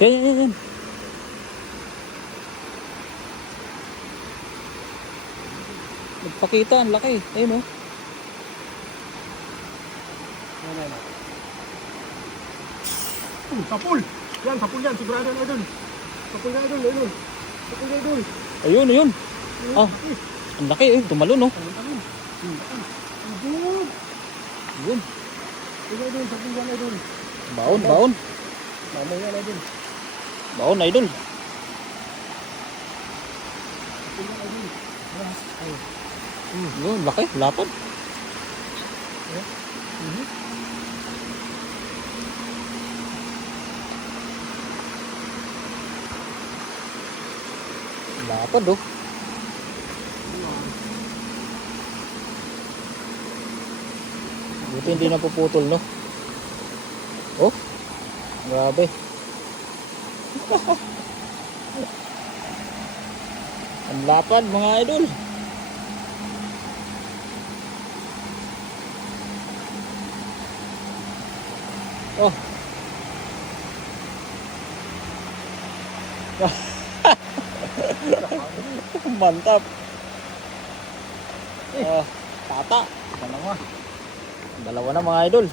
Yan, yan, yan, yan. Nagpakita, ang laki. Ayun oh. Sapul! Yan, sapul yan. Sigurado na idol. Sapul na idol, idol. Sapul na idol. Ayun, ayun. Ah, ang laki eh. Tumalon oh. Idol! Ayun. Idol, sapul yan idol. Baon, baon. Mamay yan idol. Baon, idol. Sapul yan idol. Ay. Ayun, laki. Lapad. Lapad oh. Buti hindi napuputol no. Oh. Grabe. Ang lapad mga idol. Oh. Mantap. Tata. Dalawa. Dalawa na mga idol.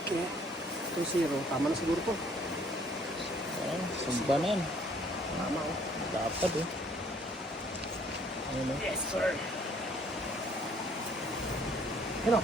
Okay. 2-0. Tama na siguro po. Sumba na yan. Tama oh. Lapad eh. Ayun oh. Yes sir. Ano?